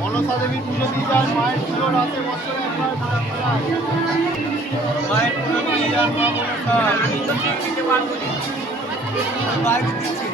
মনসা দেবীর পুজো দিয়ে যান, মায়ের পুজো রাতে বছরে একবার মায়ের পুজো দিয়ে যান, মা মনসা। আমি তো দিতে পারবো না, বাইরে দিচ্ছি।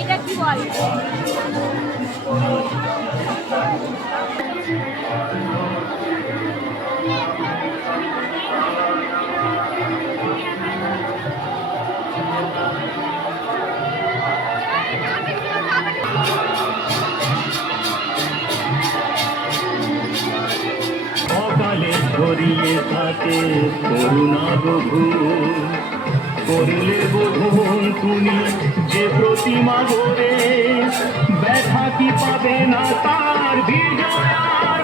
এটা কি বলে? অকালে ছড়িয়ে থাকে করুণা গভু, করলে বোধন তুমি যে প্রতিমা গড়ে, ব্যথা কি পাবে না তার বিজয়।